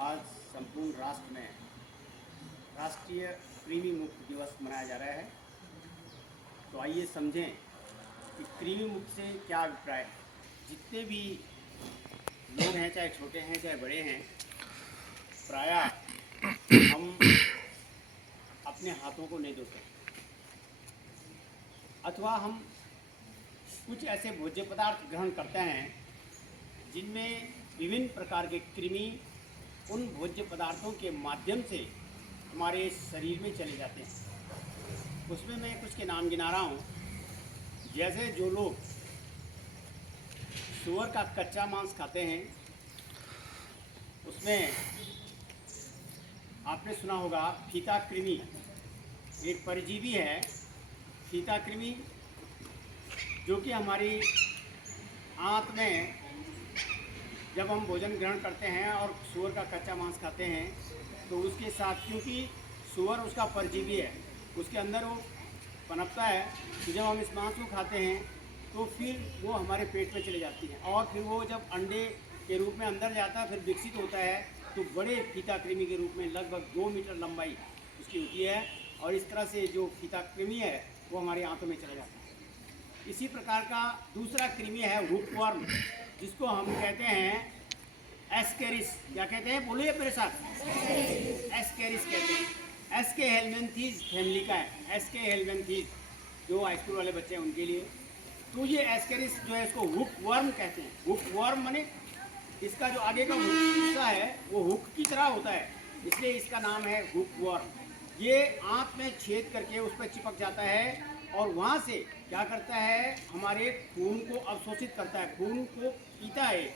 आज संपूर्ण राष्ट्र में राष्ट्रीय कृमि मुक्त दिवस मनाया जा रहा है। तो आइए समझें कि कृमि मुक्त से क्या अभिप्राय है। जितने भी लोग हैं, चाहे छोटे हैं चाहे बड़े हैं, प्रायः हम अपने हाथों को नहीं धोते, अथवा हम कुछ ऐसे भोज्य पदार्थ ग्रहण करते हैं जिनमें विभिन्न प्रकार के कृमि उन भोज्य पदार्थों के माध्यम से हमारे शरीर में चले जाते हैं। उसमें मैं कुछ के नाम गिना रहा हूँ। जैसे जो लोग सूअर का कच्चा मांस खाते हैं, उसमें आपने सुना होगा फीता कृमि एक परजीवी है। फीता कृमि जो कि हमारी आंत में जब हम भोजन ग्रहण करते हैं और सूअर का कच्चा मांस खाते हैं तो उसके साथ, क्योंकि सूअर उसका परजीवी है, उसके अंदर वो पनपता है कि जब हम इस मांस को खाते हैं तो फिर वो हमारे पेट में चले जाती है और फिर वो जब अंडे के रूप में अंदर जाता है, फिर विकसित होता है तो बड़े फीता कृमि के रूप में लगभग 2 मीटर लंबाई उसकी होती है। और इस तरह से जो फीता कृमि है वो हमारी आंतों में चला जाता है। इसी प्रकार का दूसरा कृमि है हुकवर्म, जिसको हम कहते हैं एस्केरिस। क्या कहते हैं, बोलिए मेरे साथ, एस्केरिस कहते हैं। एस्के हेलमिंथीज फैमिली का है, एस्के हेलमिंथीज, जो हाई स्कूल वाले बच्चे हैं उनके लिए। तो ये एस्केरिस जो है इसको हुकवर्म कहते हैं। हुकवर्म माने इसका जो आगे का हिस्सा है वो हुक की तरह होता है, इसलिए इसका नाम है हुकवर्म। ये आंत में छेद करके उस पर चिपक जाता है और वहाँ से क्या करता है, हमारे खून को अवशोषित करता है, खून को पीता है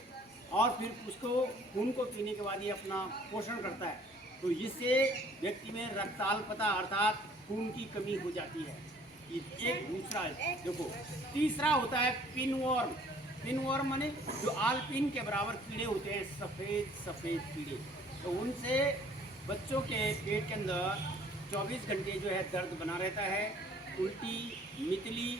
और फिर उसको खून को पीने के बाद ये अपना पोषण करता है। तो इससे व्यक्ति में रक्ताल्पता अर्थात खून की कमी हो जाती है। ये एक दूसरा है। देखो, तीसरा होता है पिनवर्म। पिनवर्म माने जो आलपिन के बराबर कीड़े होते हैं, सफ़ेद सफ़ेद कीड़े। तो उनसे बच्चों के पेट के अंदर 24 घंटे जो है दर्द बना रहता है, उल्टी, मितली,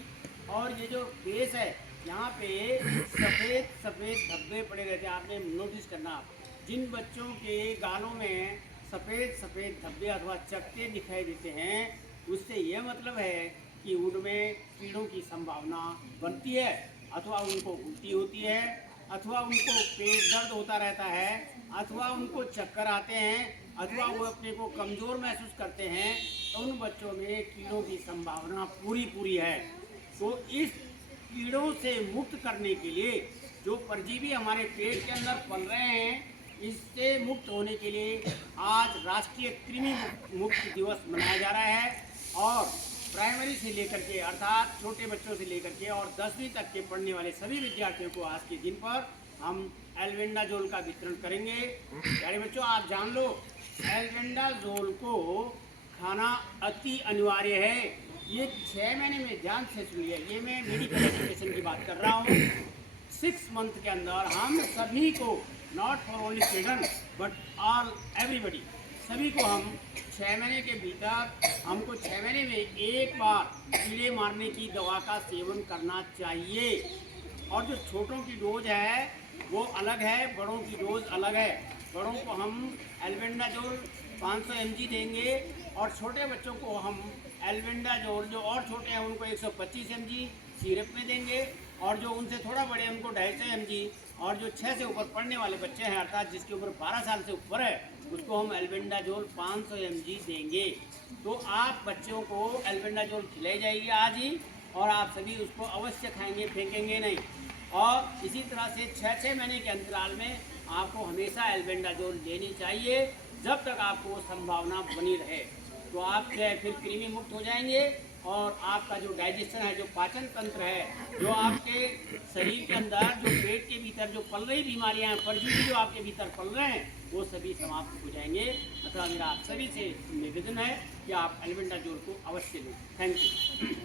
और ये जो फेस है यहाँ पे सफ़ेद सफ़ेद धब्बे पड़े रहते हैं। आपने नोटिस करना, जिन बच्चों के गालों में सफ़ेद सफ़ेद धब्बे अथवा चकत्ते दिखाई देते हैं, उससे यह मतलब है कि उनमें कीड़ों की संभावना बनती है, अथवा उनको उल्टी होती है, अथवा उनको पेट दर्द होता रहता है, अथवा उनको चक्कर आते हैं, अथवा वो अपने को कमज़ोर महसूस करते हैं। तो उन बच्चों में कीड़ों की संभावना पूरी है। तो इस कीड़ों से मुक्त करने के लिए जो परजीवी हमारे पेट के अंदर पल रहे हैं, इससे मुक्त होने के लिए आज राष्ट्रीय कृमि मुक्त दिवस मनाया जा रहा है। और प्राइमरी से लेकर के अर्थात छोटे बच्चों से लेकर के और 10वीं तक के पढ़ने वाले सभी विद्यार्थियों को आज के दिन पर हम एल्बेंडाजोल का वितरण करेंगे। प्यारे बच्चों, आप जान लो, एल्बेंडाजोल को खाना अति अनिवार्य है। ये 6 महीने में, ध्यान से सुनिए, ये मैं मेडिकल एजुकेशन की बात कर रहा हूँ। 6 मंथ के अंदर हम सभी को, not for only children but all everybody, सभी को हम 6 महीने के भीतर हमको 6 महीने में एक बार कीड़े मारने की दवा का सेवन करना चाहिए। और जो छोटों की डोज है वो अलग है, बड़ों की डोज अलग है। बड़ों को हम एल्बेंडाजोल 500 mg देंगे और छोटे बच्चों को हम एल्बेंडाजोल, जो और छोटे हैं उनको 125 mg सिरप में देंगे, और जो उनसे थोड़ा बड़े हैं उनको 250 mg, और जो 6 से ऊपर पढ़ने वाले बच्चे हैं अर्थात जिसकी उम्र 12 साल से ऊपर है, उसको हम एल्बेंडाजोल 500 mg देंगे। तो आप बच्चों को एल्बेंडाजोल खिलाई जाएगी आज ही, और आप सभी उसको अवश्य खाएंगे, फेंकेंगे नहीं। और इसी तरह से 6-6 महीने के अंतराल में आपको हमेशा एल्बेंडाजोल लेनी चाहिए, जब तक आपको वो संभावना बनी रहे। तो आप जो है फिर कृमि मुक्त हो जाएंगे और आपका जो डाइजेशन है, जो पाचन तंत्र है, जो आपके शरीर के अंदर, जो पेट के भीतर जो पल रही बीमारियां हैं, परजीवी जो आपके भीतर पल रहे हैं, वो सभी समाप्त हो जाएंगे। अतः मेरा आप सभी से निवेदन है कि आप एल्बेंडाजोल को अवश्य लें। Thank you.